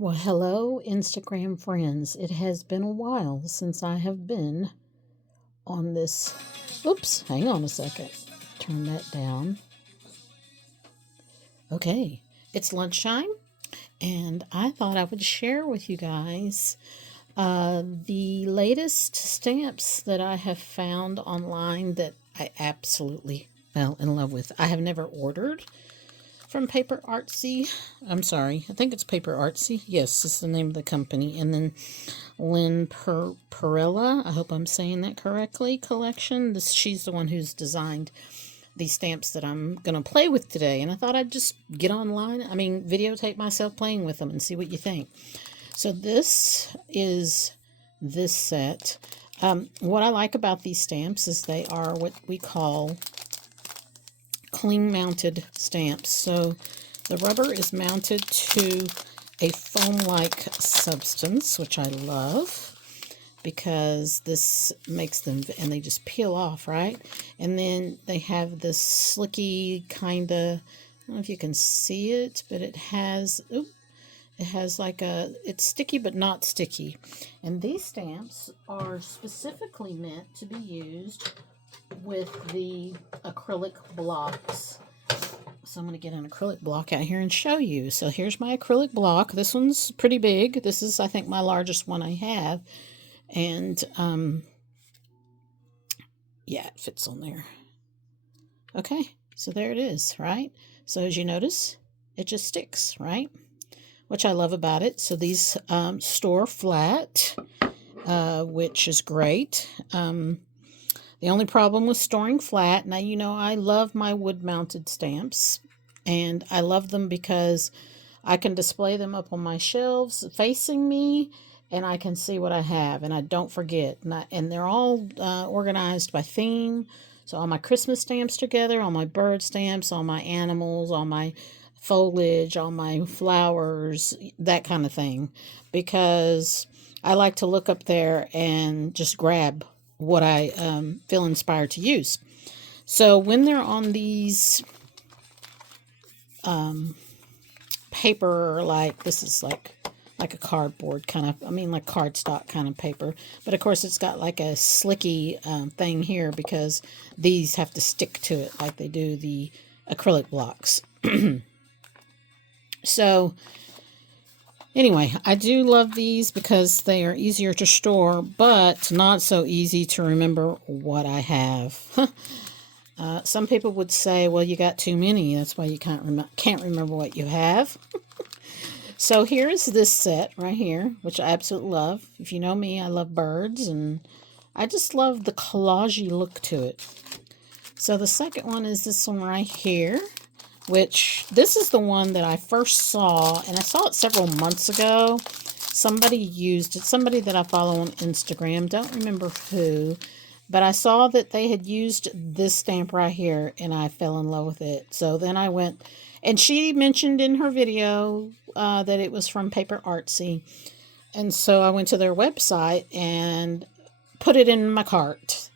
Well, hello, Instagram friends. It has been a while since I have been on this. Oops, hang on a second. Turn that down. Okay, it's lunchtime, and I thought I would share with you guys the latest stamps that I have found online that I absolutely fell in love with. I have never ordered from Paper Artsy. I'm sorry, I think it's Paper Artsy. Yes, it's the name of the company. And then Lynne Perrella, I hope I'm saying that correctly, collection. She's the one who's designed these stamps that I'm going to play with today. And I thought I'd just get online, videotape myself playing with them and see what you think. So this is this set. What I like about these stamps is they are what we call cling mounted stamps. So the rubber is mounted to a foam-like substance, which I love because this makes them, and they just peel off, right? And then they have this slicky kind of, I don't know if you can see it, but it has, like it's sticky but not sticky. And these stamps are specifically meant to be used with the acrylic blocks. So I'm going to get an acrylic block out here and show you. So here's my acrylic block. This one's pretty big. This is, I think, my largest one I have. And, yeah, it fits on there. Okay, so there it is, right? So as you notice, it just sticks, right? Which I love about it. So these store flat, which is great. The only problem with storing flat, now you know I love my wood-mounted stamps, and I love them because I can display them up on my shelves facing me, and I can see what I have, and I don't forget. And they're all organized by theme, so all my Christmas stamps together, all my bird stamps, all my animals, all my foliage, all my flowers, that kind of thing, because I like to look up there and just grab what I feel inspired to use. So when they're on these paper, like this is like a cardboard kind of, like cardstock kind of paper, but of course it's got like a slicky thing here because these have to stick to it like they do the acrylic blocks. So anyway, I do love these because they are easier to store, but not so easy to remember what I have. Some people would say, well, you got too many. That's why you can't remember what you have. So here's this set right here, which I absolutely love. If you know me, I love birds, and I just love the collagey look to it. So the second one is this one right here, which this is the one that I first saw, and I saw it several months ago. Somebody used it, somebody that I follow on Instagram, don't remember who, but I saw that they had used this stamp right here, and I fell in love with it. So then I went, and she mentioned in her video that it was from Paper Artsy, and so I went to their website and put it in my cart.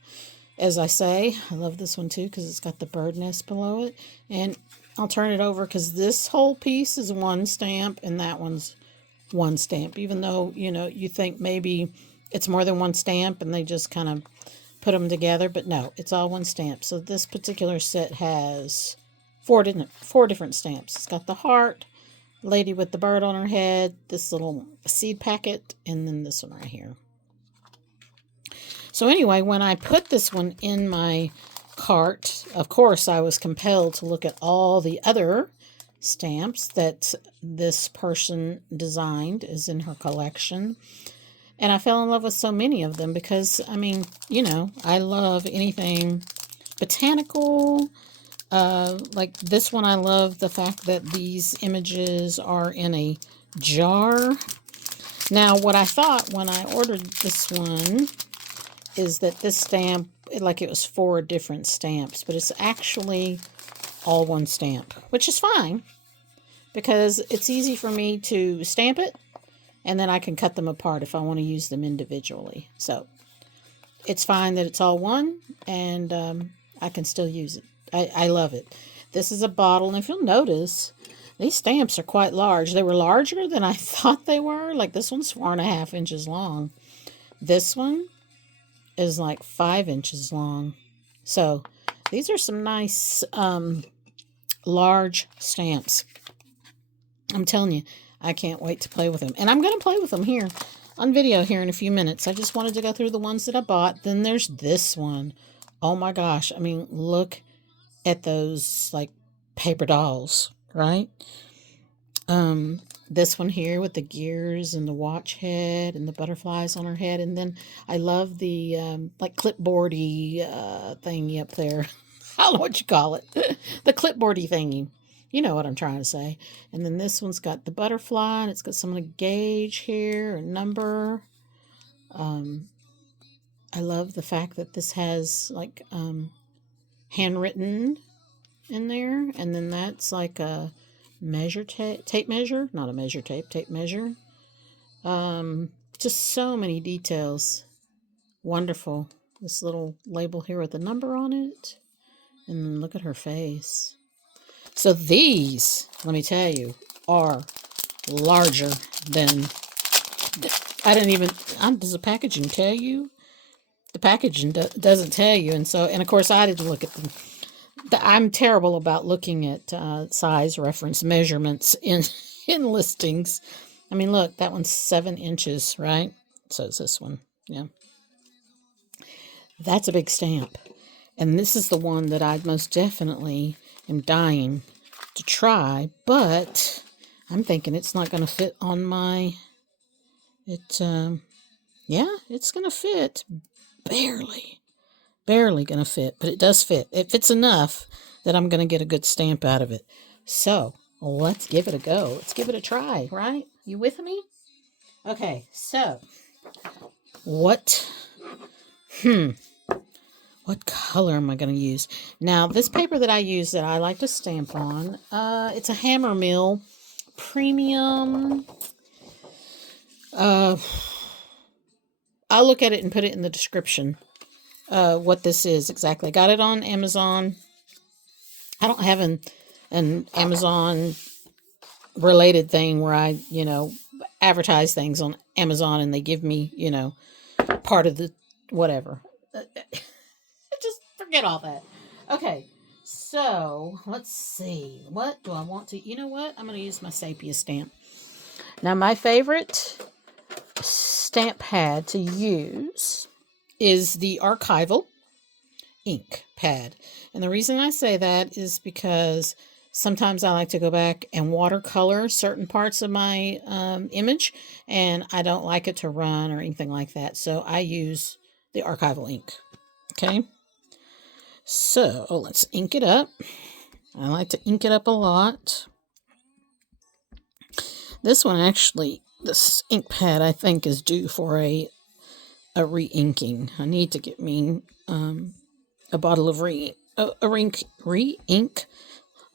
As I say, I love this one too because it's got the bird nest below it, and I'll turn it over because this whole piece is one stamp and that one's one stamp, even though, you think maybe it's more than one stamp and they just kind of put them together, but no, it's all one stamp. So this particular set has four different stamps. It's got the heart, lady with the bird on her head, this little seed packet, and then this one right here. So anyway, when I put this one in my cart, of course, I was compelled to look at all the other stamps that this person designed is in her collection. And I fell in love with so many of them because, I love anything botanical. Like this one, I love the fact that these images are in a jar. Now, what I thought when I ordered this one is that this stamp, like it was 4 different stamps, but it's actually all one stamp, which is fine because it's easy for me to stamp it and then I can cut them apart if I want to use them individually. So it's fine that it's all one, and I can still use it. I love it. This is a bottle, and if you'll notice, These stamps are quite large. They were larger than I thought they were. Like this one's 4.5 inches long. This one is like 5 inches long. So these are some nice large stamps. I'm telling you, I can't wait to play with them. And I'm going to play with them here on video here in a few minutes. I just wanted to go through the ones that I bought. Then there's this one. Oh my gosh. I mean, look at those like paper dolls, right? This one here with the gears and the watch head and the butterflies on her head. And then I love the like clipboardy thingy up there. I don't know what you call it. The clipboardy thingy. You know what I'm trying to say. And then this one's got the butterfly, and it's got some gauge here, a number. I love the fact that this has like handwritten in there, and then that's like a measure tape measure, not a measure tape measure. Just so many details. Wonderful. This little label here with the number on it, and then look at her face. So these, let me tell you, are larger than, does the packaging tell you? The packaging doesn't tell you. And of course I didn't look at them. I'm terrible about looking at size reference measurements in listings. I mean, look, that one's 7 inches, right? So is this one. Yeah. That's a big stamp. And this is the one that I most definitely am dying to try, but I'm thinking it's not going to fit on my, it's going to fit. Barely going to fit, but it does fit. It fits enough that I'm going to get a good stamp out of it. So let's give it a go. Let's give it a try, right? You with me? Okay, so what color am I going to use? Now, this paper that I use that I like to stamp on, it's a Hammermill Premium. I'll look at it and put it in the description, what this is exactly. Got it on Amazon. I don't have an Amazon related thing where I, advertise things on Amazon and they give me, part of the whatever. Just forget all that. Okay, so let's see. What do I want to? You know what? I'm going to use my Sepia stamp. Now, my favorite stamp pad to use is the Archival ink pad. And the reason I say that is because sometimes I like to go back and watercolor certain parts of my image, and I don't like it to run or anything like that. So I use the Archival ink. Okay. So let's ink it up. I like to ink it up a lot. This one actually, this ink pad, I think, is due for a re-inking. I need to get me a bottle of re-ink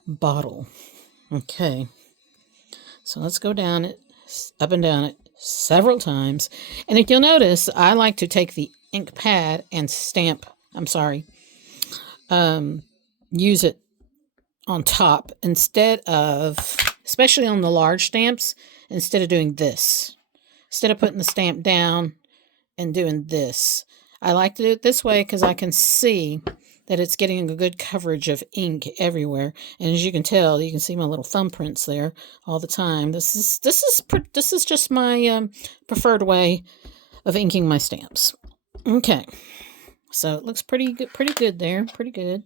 bottle. Okay. So let's go down it, up and down it several times. And if you'll notice, I like to take the ink pad and use it on top instead of, especially on the large stamps, instead of doing this. Instead of putting the stamp down and doing this. I like to do it this way because I can see that it's getting a good coverage of ink everywhere. And as you can tell, you can see my little thumbprints there all the time. This is just my preferred way of inking my stamps. Okay. So it looks pretty good there. Pretty good.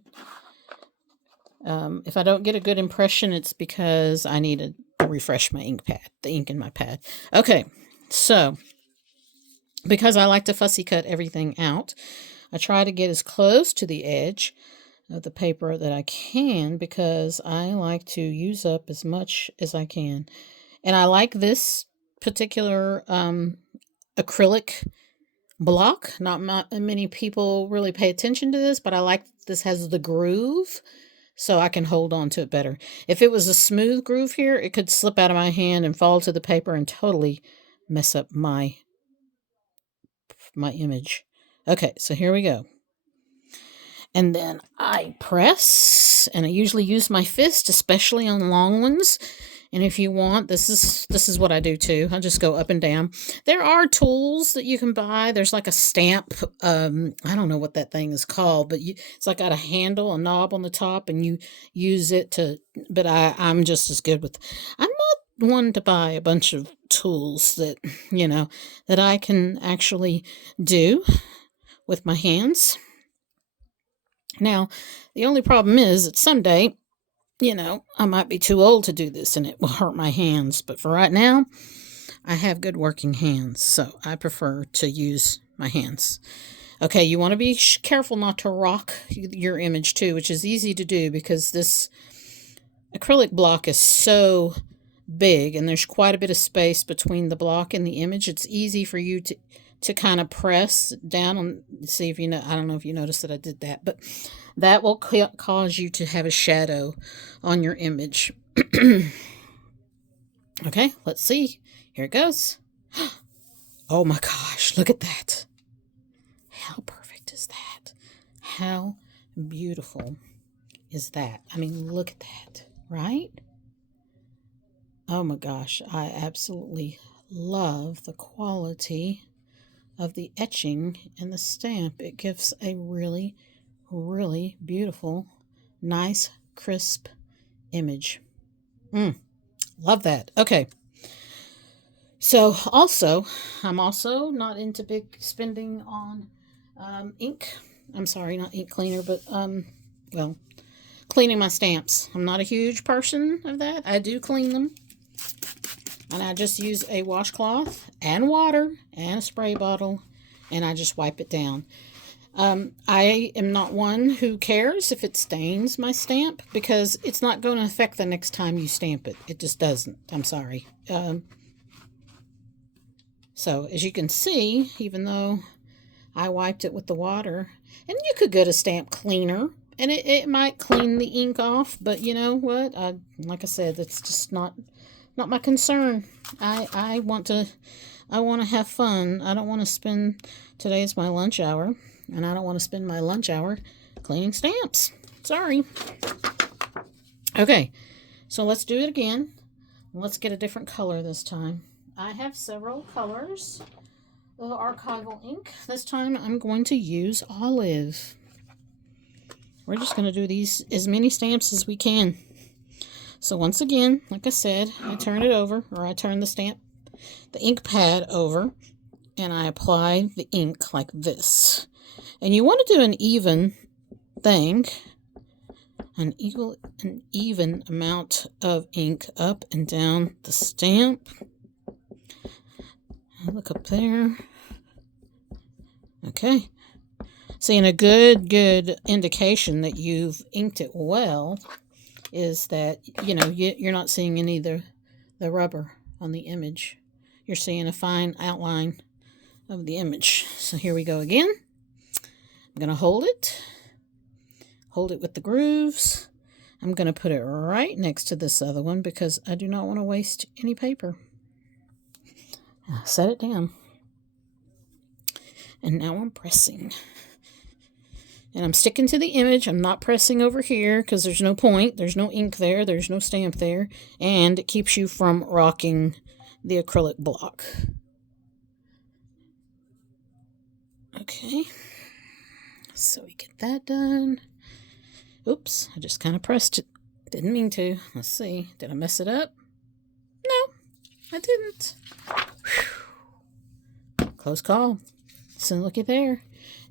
If I don't get a good impression, it's because I need to refresh my ink pad, the ink in my pad. Okay, so because I like to fussy cut everything out, I try to get as close to the edge of the paper that I can because I like to use up as much as I can. And I like this particular acrylic block. Not many people really pay attention to this, but I like this has the groove, so I can hold on to it better. If it was a smooth groove here, it could slip out of my hand and fall to the paper and totally mess up my image. Okay, so here we go. And then I press inks, and I usually use my fist, especially on long ones. And if you want, this is what I do too. I just go up and down. There are tools that you can buy. There's like a stamp. I don't know what that thing is called, but it's like got a handle, a knob on the top, and you use it to. But I'm just as good with. I'm not one to buy a bunch of tools that that I can actually do with my hands. Now, the only problem is that someday, I might be too old to do this and it will hurt my hands. But for right now, I have good working hands, so I prefer to use my hands. Okay, you want to be careful not to rock your image too, which is easy to do because this acrylic block is so big and there's quite a bit of space between the block and the image. It's easy for you to kind of press down on, see if I don't know if you noticed that I did that, but that will cause you to have a shadow on your image. Okay, let's see. Here it goes. Oh my gosh, look at that. How perfect is that? How beautiful is that? I mean, look at that, right? Oh my gosh, I absolutely love the quality of the etching and the stamp. It gives a really, really beautiful, nice, crisp image. Love that. Okay. So also, I'm also not into big spending on ink. I'm sorry, not ink cleaner, but well, cleaning my stamps. I'm not a huge person of that. I do clean them. And I just use a washcloth and water and a spray bottle, and I just wipe it down. I am not one who cares if it stains my stamp because it's not going to affect the next time you stamp it. It just doesn't. I'm sorry. So as you can see, even though I wiped it with the water, and you could get a stamp cleaner, and it might clean the ink off, but you know what? Like I said, it's just not my concern. I want to have fun. I don't want to spend, today is my lunch hour, and I don't want to spend my lunch hour cleaning stamps. Sorry. Okay, so let's do it again. Let's get a different color this time. I have several colors of archival ink. This time I'm going to use olive. We're just going to do these as many stamps as we can. So once again, like I said, I turn it over, or I turn the ink pad over, and I apply the ink like this. And you want to do an even thing, an even amount of ink up and down the stamp. Look up there. Okay. Seeing a good indication that you've inked it well is that, you're not seeing any of the rubber on the image. You're seeing a fine outline of the image. So here we go again. I'm going to hold it with the grooves. I'm going to put it right next to this other one because I do not want to waste any paper. I'll set it down. And now I'm pressing. And I'm sticking to the image. I'm not pressing over here because there's no point. There's no ink there. There's no stamp there. And it keeps you from rocking the acrylic block. Okay. So we get that done. Oops, I just kind of pressed it. Didn't mean to. Let's see. Did I mess it up? No, I didn't. Whew. Close call. So looky there.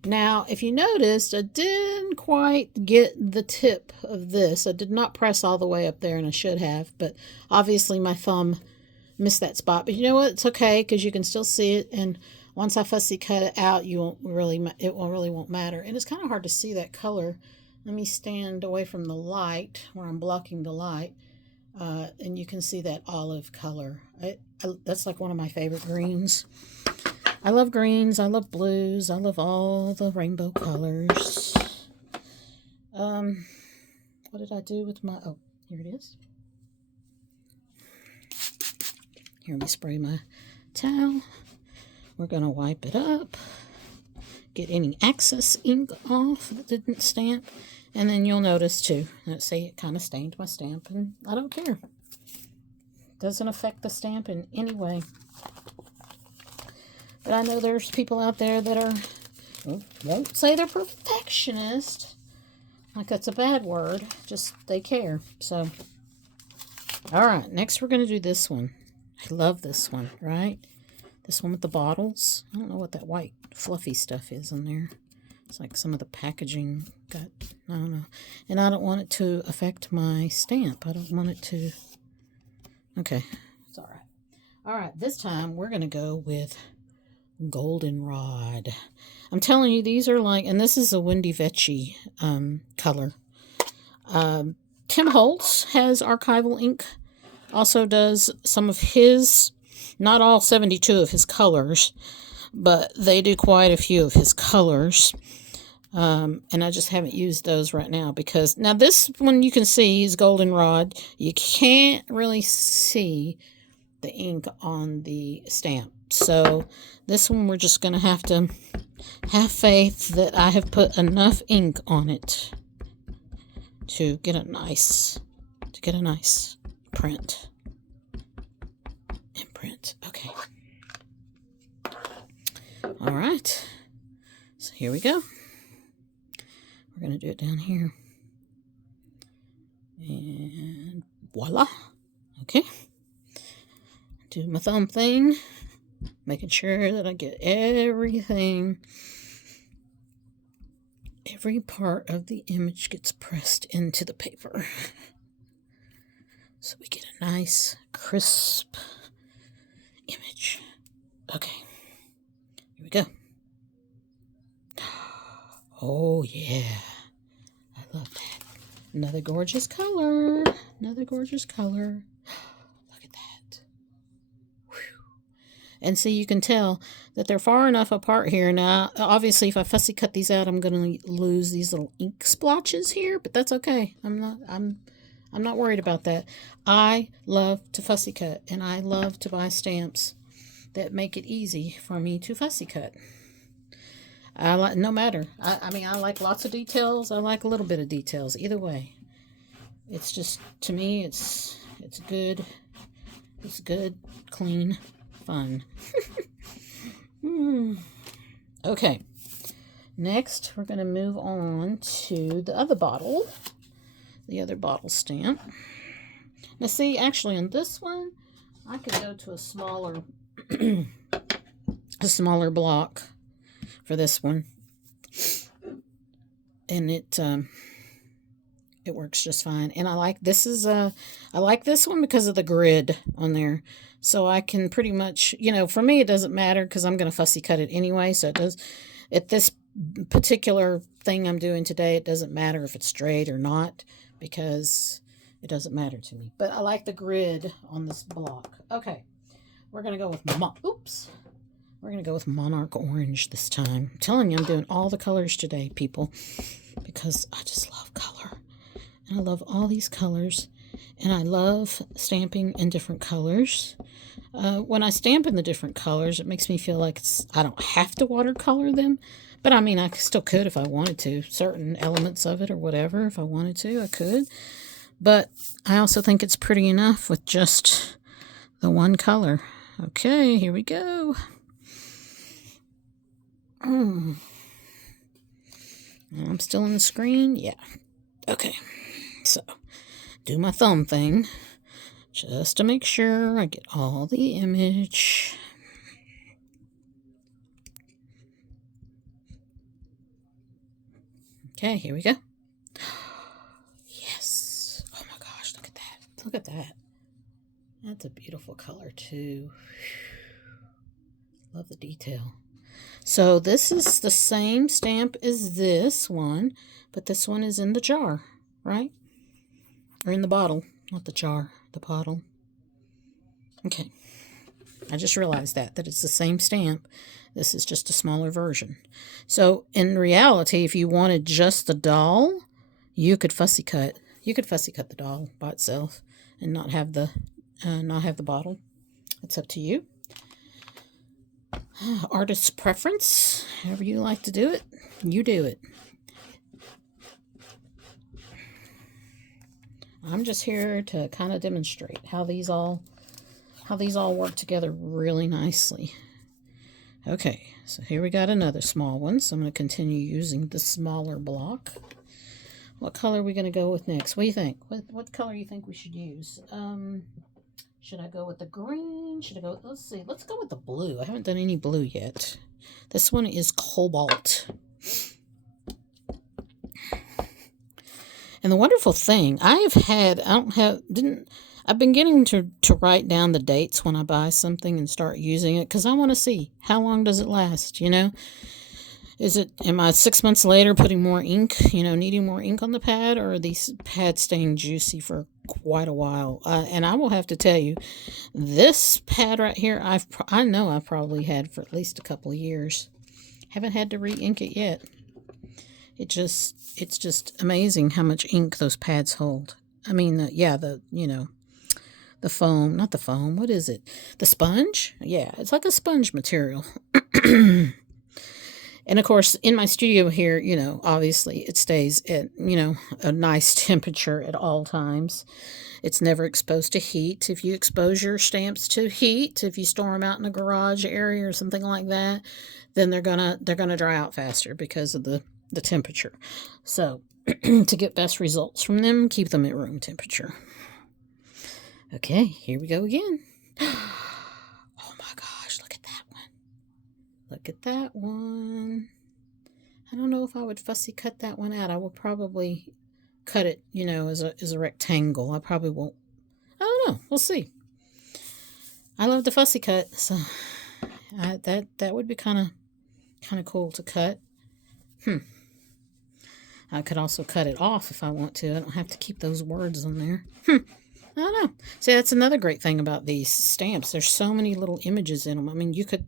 Now, if you noticed, I didn't quite get the tip of this. I did not press all the way up there, and I should have. But obviously, my thumb missed that spot. But you know what? It's okay because you can still see it. And once I fussy cut it out, it really won't matter. And it's kind of hard to see that color. Let me stand away from the light where I'm blocking the light. And you can see that olive color. That's like one of my favorite greens. I love greens. I love blues. I love all the rainbow colors. What did I do with my... Oh, here it is. Here, let me spray my towel. We're going to wipe it up. Get any excess ink off that didn't stamp. And then you'll notice too, let's see, it kind of stained my stamp, and I don't care. Doesn't affect the stamp in any way. But I know there's people out there that are, won't say they're perfectionist, like that's a bad word, just they care. So, all right, next we're going to do this one. I love this one, right? This one with the bottles. I don't know what that white fluffy stuff is in there. It's like some of the packaging got, I don't know. And I don't want it to affect my stamp. I don't want it to, okay, it's all right. All right, this time we're going to go with Goldenrod. I'm telling you, these are like, and this is a Wendy Vecchi color. Tim Holtz has archival ink, also does some of his, not all 72 of his colors, but they do quite a few of his colors. And I just haven't used those right now because, now this one you can see is Goldenrod. You can't really see the ink on the stamp. So this one we're just going to have faith that I have put enough ink on it to get a nice print. Imprint. Okay. All right. So here we go. We're going to do it down here. And voila. Okay. Do my thumb thing. Making sure that I get everything. Every part of the image gets pressed into the paper. So we get a nice, crisp image. Okay. Here we go. Oh, yeah. I love that. Another gorgeous color. Another gorgeous color. Look at that. Whew. And see, you can tell that they're far enough apart here. Now, obviously, if I fussy cut these out, I'm going to lose these little ink splotches here, but that's okay. I'm not worried about that. I love to fussy cut, and I love to buy stamps that make it easy for me to fussy cut. I like, no matter. I mean, I like lots of details. I like a little bit of details. Either way, it's just, to me, it's good. It's good, clean, fun. Okay. Next, we're going to move on to the other bottle. The other bottle stamp. Now, see, actually, on this one, I could go to a smaller, a smaller block for this one, and it works just fine. And I like this one because of the grid on there, so I can pretty much, for me it doesn't matter because I'm going to fussy cut it anyway. So it does, at this particular thing I'm doing today, it doesn't matter if it's straight or not because it doesn't matter to me. But I like the grid on this block. Okay, we're going to go with We're going to go with Monarch Orange this time. I'm telling you, I'm doing all the colors today, people, because I just love color. And I love all these colors. And I love stamping in different colors. When I stamp in the different colors, it makes me feel like I don't have to watercolor them. But I mean, I still could if I wanted to. Certain elements of it or whatever, if I wanted to, I could. But I also think it's pretty enough with just the one color. Okay, here we go. I'm still on the screen? Yeah. Okay. So, do my thumb thing just to make sure I get all the image. Okay, here we go. Yes. Oh my gosh, look at that. Look at that. That's a beautiful color too. Love the detail. So this is the same stamp as this one, but this one is in the jar, right? Or in the bottle, not the jar, the bottle. Okay. I just realized that it's the same stamp. This is just a smaller version. So in reality, if you wanted just the doll, you could fussy cut. You could fussy cut the doll by itself and not have the bottle. It's up to you. Artist's preference, however you like to do it, you do it. I'm just here to kind of demonstrate how these all work together really nicely. Okay, so here we got another small one. So I'm going to continue using the smaller block. What color are we going to go with next? What do you think? What color do you think we should use? Should I go with the green? Should I go? Let's see. Let's go with the blue. I haven't done any blue yet. This one is cobalt. And the wonderful thing, I've been getting to write down the dates when I buy something and start using it because I want to see how long does it last, you know? Am I 6 months later putting more ink, needing more ink on the pad, or are these pads staying juicy for quite a while? And I will have to tell you, this pad right here, I know I've probably had for at least a couple of years. Haven't had to re-ink it yet. It's just amazing how much ink those pads hold. I mean, the foam, not the foam, what is it? The sponge? Yeah, it's like a sponge material. And of course, in my studio here, obviously it stays at, a nice temperature at all times. It's never exposed to heat. If you expose your stamps to heat, if you store them out in a garage area or something like that, then they're gonna dry out faster because of the temperature. So to get best results from them, keep them at room temperature. Okay, here we go again. Oh my gosh, look at that one. Look at that one. I don't know if I would fussy cut that one out. I will probably cut it, as a rectangle. I probably won't. I don't know. We'll see. I love the fussy cut, so that would be kind of cool to cut. I could also cut it off if I want to. I don't have to keep those words on there. I don't know. See, that's another great thing about these stamps. There's so many little images in them. I mean, you could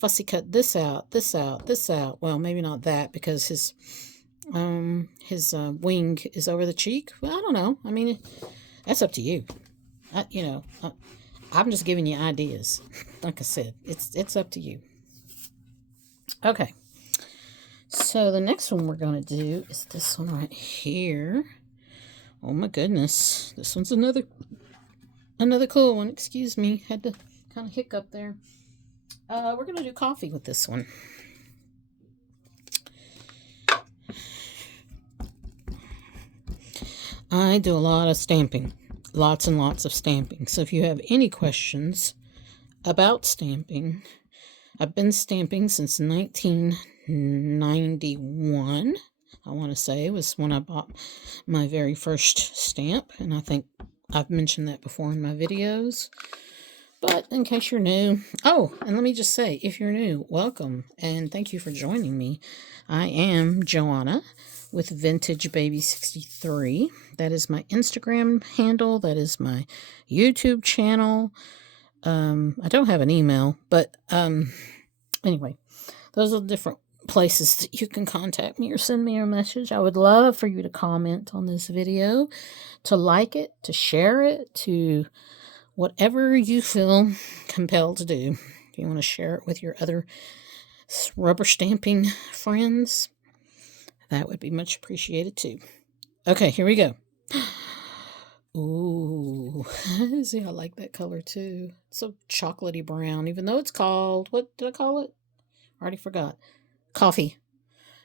fussy cut this out, this out, this out. Well, maybe not that because his wing is over the cheek. Well, I don't know. I mean, that's up to you. I'm just giving you ideas. Like I said, it's up to you. Okay. So the next one we're going to do is this one right here. Oh my goodness. This one's another cool one. Excuse me. Had to kind of hiccup there. We're going to do coffee with this one. I do a lot of stamping. Lots and lots of stamping. So if you have any questions about stamping, I've been stamping since 1991. I want to say it was when I bought my very first stamp, and I think I've mentioned that before in my videos. But in case you're new, and let me just say, if you're new, welcome, and thank you for joining me. I am Joanna with Vintage Baby 63. That is my Instagram handle. That is my YouTube channel. I don't have an email, but anyway, those are the different places that you can contact me or send me a message. I would love for you to comment on this video, to like it, to share it, to whatever you feel compelled to do. If you want to share it with your other rubber stamping friends, that would be much appreciated too. Okay, here we go. Ooh, see, I like that color too. It's so chocolatey brown, even though it's called, what did I call it? I already forgot. Coffee.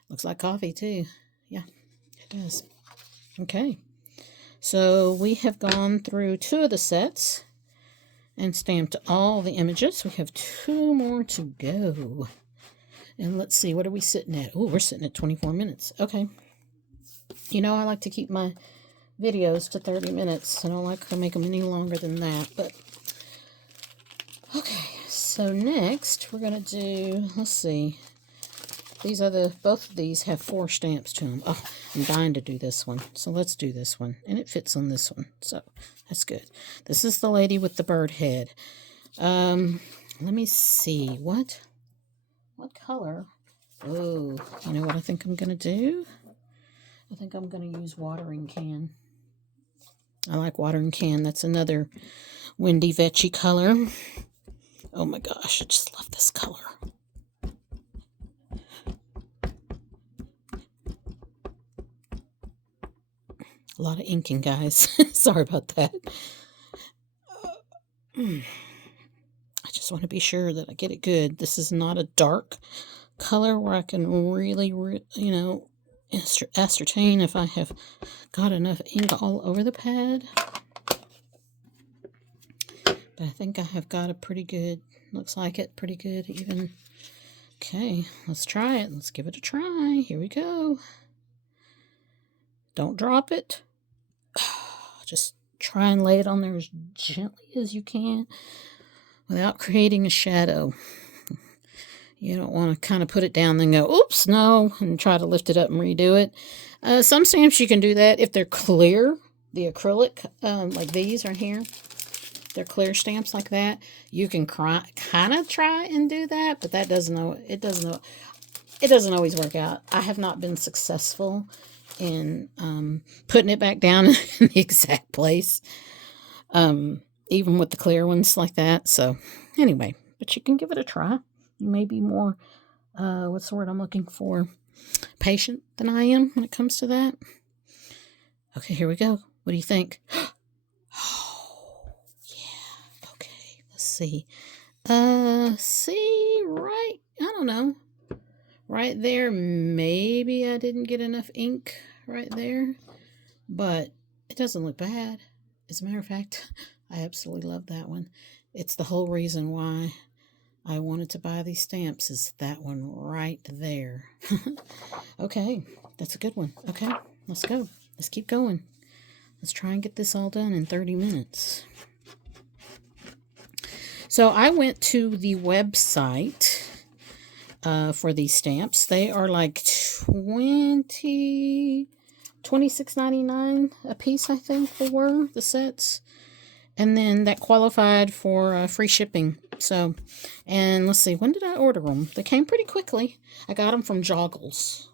Looks like coffee too. Yeah, it does. Okay, so we have gone through 2 of the sets and stamped all the images. We have 2 more to go. And let's see, what are we sitting at? Oh, we're sitting at 24 minutes. Okay. I like to keep my videos to 30 minutes. I don't like to make them any longer than that. But okay, so next we're going to do, let's see. Both of these have 4 stamps to them. Oh, I'm dying to do this one. So let's do this one. And it fits on this one. So that's good. This is the lady with the bird head. Let me see. What color? Oh, you know what I think I'm going to do? I think I'm going to use watering can. I like watering can. That's another windy vetchy color. Oh my gosh, I just love this color. A lot of inking, guys. Sorry about that. I just want to be sure that I get it good. This is not a dark color where I can really, ascertain if I have got enough ink all over the pad. But I think I have got a pretty good, looks like it, pretty good even. Okay, let's try it. Let's give it a try. Here we go. Don't drop it. Just try and lay it on there as gently as you can without creating a shadow. You don't want to kind of put it down and then go, oops, no, and try to lift it up and redo it. Some stamps you can do that if they're clear, the acrylic, like these are here. They're clear stamps like that. You can kind of try and do that, but that doesn't always work out. I have not been successful in putting it back down in the exact place, even with the clear ones like that. So anyway, but you can give it a try. You may be more, what's the word I'm looking for, patient than I am when it comes to that. Okay, here we go. What do you think? Oh, yeah. Okay, let's see. Right, I don't know. Right there, maybe I didn't get enough ink right there, but it doesn't look bad. As a matter of fact, I absolutely love that one. It's the whole reason why I wanted to buy these stamps, is that one right there. Okay, that's a good one. Okay, let's go. Let's keep going. Let's try and get this all done in 30 minutes. So I went to the website for these stamps. They are like $26.99 a piece, I think they were, the sets. And then that qualified for free shipping. So, and let's see, when did I order them? They came pretty quickly. I got them from Joggles.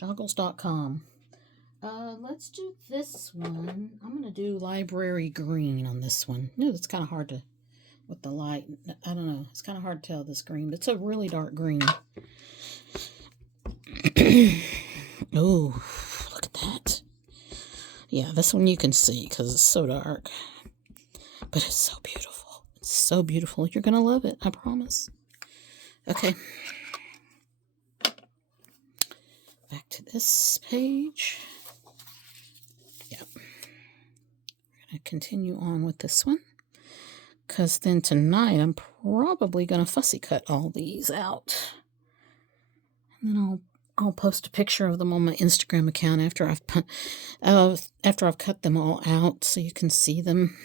Joggles.com. Let's do this one. I'm going to do library green on this one. No, it's kind of hard to, with the light. I don't know. It's kind of hard to tell this green, but it's a really dark green. Oh, look at that. Yeah, this one you can see because it's so dark. But it's so beautiful. It's so beautiful. You're going to love it. I promise. Okay. Back to this page. Yep. We're going to continue on with this one. Because then tonight I'm probably going to fussy cut all these out. And then I'll post a picture of them on my Instagram account after I've cut them all out so you can see them.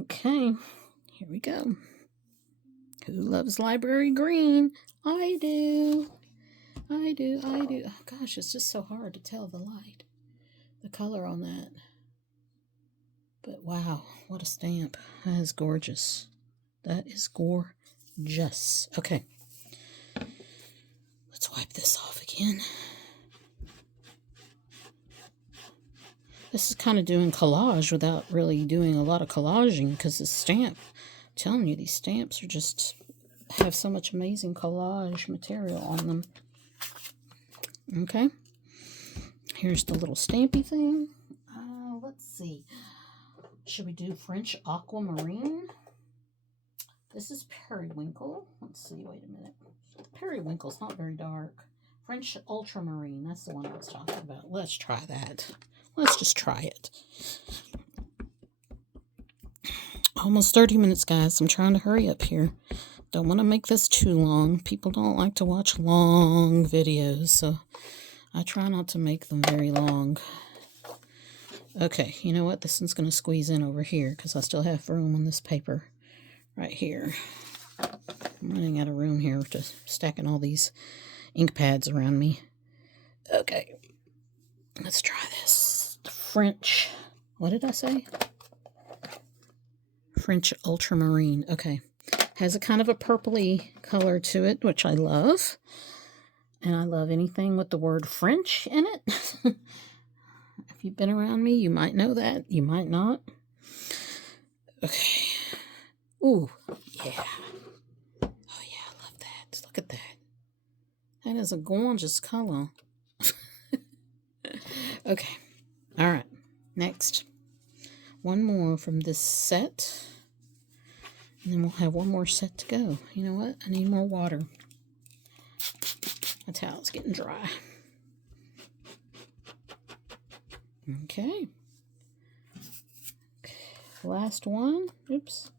Okay, here we go. Who loves library green? I do. Oh gosh, it's just so hard to tell the color on that. But wow, what a stamp. That is gorgeous. That is gorgeous. Okay. Let's wipe this off again. This is kind of doing collage without really doing a lot of collaging because the stamp, I'm telling you, these stamps are just have so much amazing collage material on them. Okay. Here's the little stampy thing. Let's see. Should we do French Aquamarine? This is Periwinkle. Let's see. Wait a minute. Periwinkle's not very dark. French Ultramarine. That's the one I was talking about. Let's try that. Let's just try it. Almost 30 minutes, guys. I'm trying to hurry up here. Don't want to make this too long. People don't like to watch long videos, so I try not to make them very long. Okay, you know what? This one's going to squeeze in over here because I still have room on this paper right here. I'm running out of room here to stacking all these ink pads around me. Okay, let's try this. French, what did I say? French Ultramarine. Okay. Has a kind of a purpley color to it, which I love. And I love anything with the word French in it. If you've been around me, you might know that. You might not. Okay. Ooh, yeah. Oh, yeah, I love Look at that. That is a gorgeous color. Okay. All right. Next. One more from this set. And then we'll have one more set to go. You know what? I need more water. My towel's getting dry. Okay. Last one. Oops.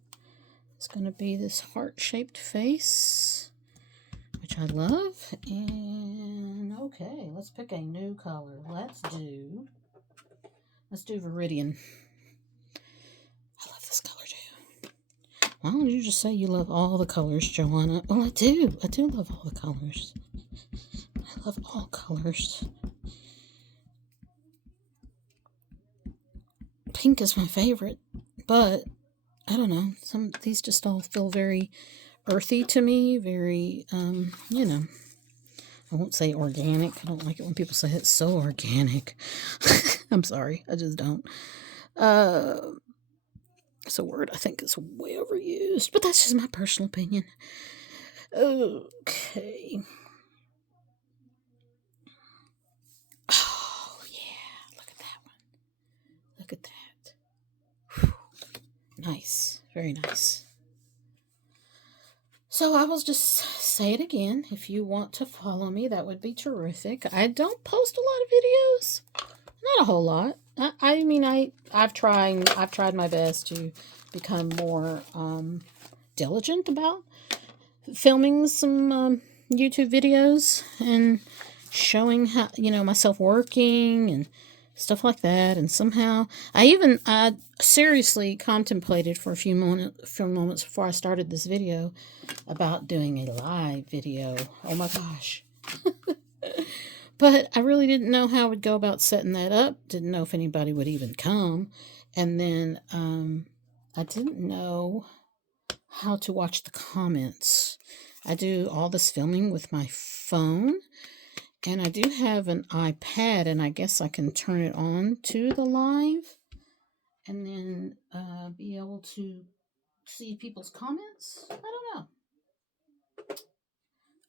It's going to be this heart-shaped face, which I love. And okay, let's pick a new color. Let's do Viridian. I love this color too. Why don't you just say you love all the colors, Joanna? Well, I do. I do love all the colors. I love all colors. Pink is my favorite, but I don't know. These just all feel very earthy to me. Very, you know, I won't say organic. I don't like it when people say it's so organic. I'm sorry. I just don't. It's a word I think is way overused, but that's just my personal opinion. Okay. Oh, yeah. Look at that one. Look at that. Whew. Nice. Very nice. So I will just say it again. If you want to follow me, that would be terrific. I don't post a lot of videos. Not a whole lot. I mean, I've tried my best to become more diligent about filming some YouTube videos and showing how, you know, myself working and stuff like that. And somehow I seriously contemplated for a few moments before I started this video about doing a live video. Oh my gosh. But I really didn't know how I would go about setting that up. Didn't know if anybody would even come. And then I didn't know how to watch the comments. I do all this filming with my phone. And I do have an iPad, and I guess I can turn it on to the live. And then be able to see people's comments. I don't know.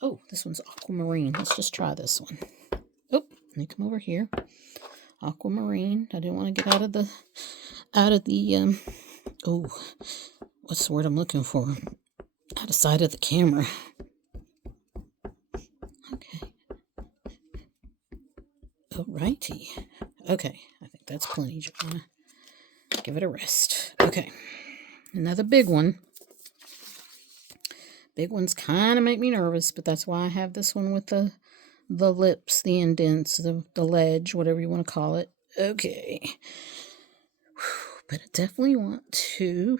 Oh, this one's aquamarine. Let's just try this one. Oh, let me come over here. Aquamarine. I didn't want to get out of the oh, what's the word I'm looking for? Out of sight of the camera. Okay. Alrighty. Okay, I think that's plenty, Joanna. Give it a rest. Okay. Another big one. Big ones kind of make me nervous, but that's why I have this one with the lips, the indents, the ledge, whatever you want to call it. Okay. But I definitely want to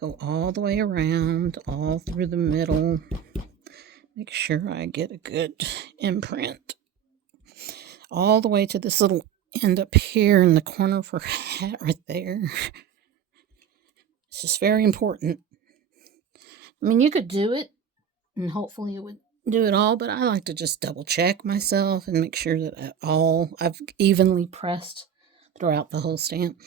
go all the way around, all through the middle. Make sure I get a good imprint. All the way to this little end up here in the corner for hat right there. It's just very important. I mean, you could do it, and hopefully it would do it all, but I like to just double check myself and make sure that I've evenly pressed throughout the whole stamp.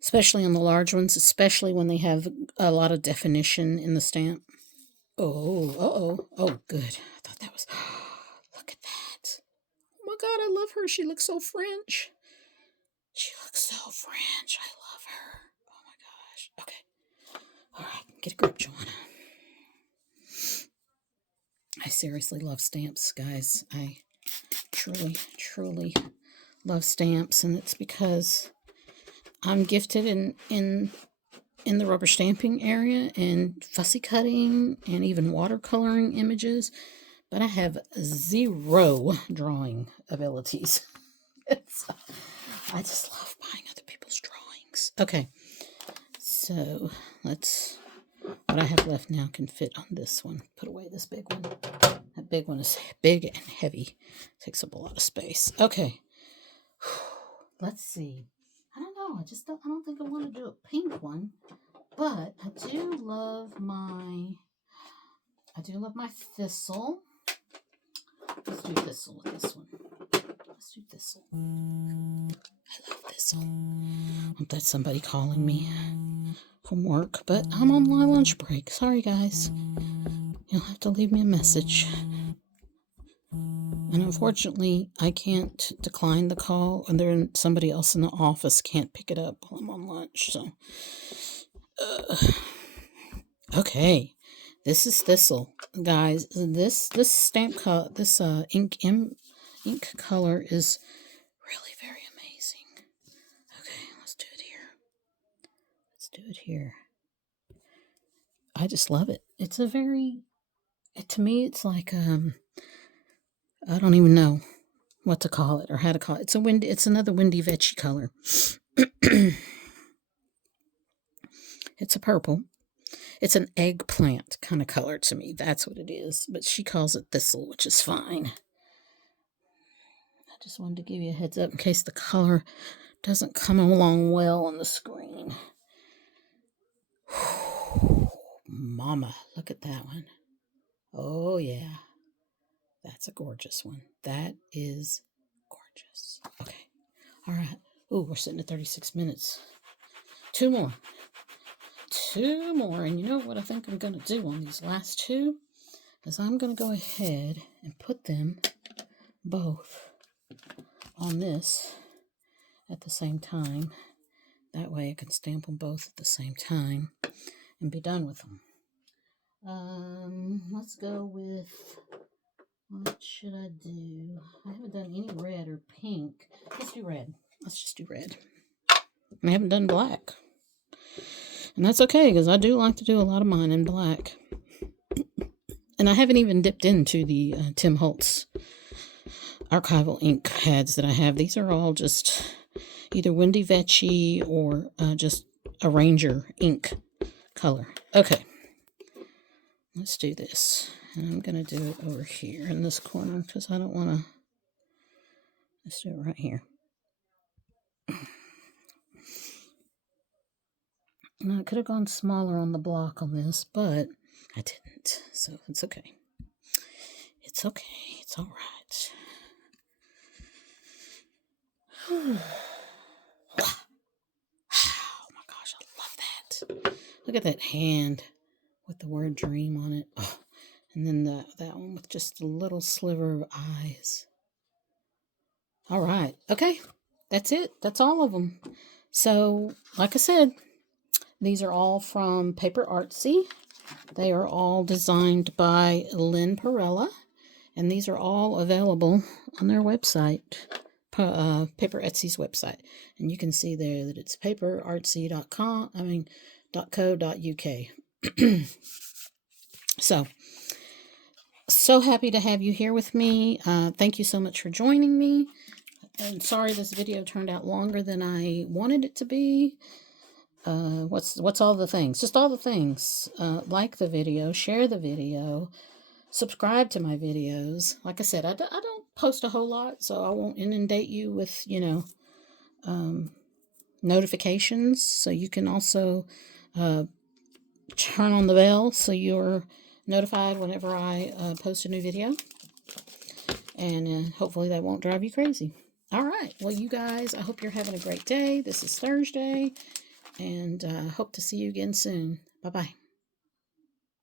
Especially on the large ones, especially when they have a lot of definition in the stamp. Oh, good. I thought that was, look at that. Oh my God, I love her. She looks so French. She looks so French. I love her. Oh my gosh. Okay. All right, get a grip, Joanna. I seriously love stamps, guys. I truly, truly love stamps, and it's because I'm gifted in the rubber stamping area and fussy cutting and even watercoloring images, but I have zero drawing abilities. I just love buying other people's drawings. Okay, so what I have left now can fit on this one. Put away this big one. That big one is big and heavy. Takes up a lot of space. Okay. Let's see. I don't know. I don't think I want to do a pink one, but I do love my thistle. Let's do thistle with this one. Let's do thistle. I love thistle. That's somebody calling me from work, but I'm on my lunch break. Sorry, guys. you'll have to leave me a message. And unfortunately, I can't decline the call, and somebody else in the office can't pick it up while I'm on lunch. So, okay, this is Thistle, guys. This stamp cut, this ink color is really very amazing. Okay, let's do it here. Let's do it here. I just love it. It's a very, to me, it's like I don't even know what to call it or how to call it. It's another windy veggie color. It's a purple. It's an eggplant kind of color to me. That's what it is. But she calls it thistle, which is fine. I just wanted to give you a heads up in case the color doesn't come along well on the screen. Mama, look at that one. Oh, yeah. That's a gorgeous one. That is gorgeous. Okay. All right. Ooh, we're sitting at 36 minutes. Two more. And you know what I think I'm going to do on these last two is I'm going to go ahead and put them both on this at the same time. That way I can stamp them both at the same time and be done with them. Let's go with, what should I do? I haven't done any red or pink. Let's do red. Let's just do red. And I haven't done black. And that's okay, because I do like to do a lot of mine in black. And I haven't even dipped into the Tim Holtz archival ink pads that I have. These are all just either Windy Vecchi or just a Ranger ink color. Okay. Let's do this. And I'm going to do it over here in this corner because I don't want to. Let's do it right here. Now, I could have gone smaller on the block on this, but I didn't. So it's okay. It's okay. It's all right. Oh my gosh, I love that. Look at that hand with the word dream on it. Oh, and then that one with just a little sliver of eyes. All right. Okay. That's it. That's all of them. So, like I said, these are all from Paper Artsy. They are all designed by Lynne Perrella. And these are all available on their website, Paper Artsy's website. And you can see there that it's .co.uk. So happy to have you here with me. Thank you so much for joining me. And sorry this video turned out longer than I wanted it to be. What's all the things? Just all the things. Like the video, share the video, subscribe to my videos. Like I said, I don't post a whole lot, so I won't inundate you with, notifications. So you can also turn on the bell so you're notified whenever I post a new video. And hopefully that won't drive you crazy. All right. Well, you guys, I hope you're having a great day. This is Thursday. And hope to see you again soon. Bye-bye.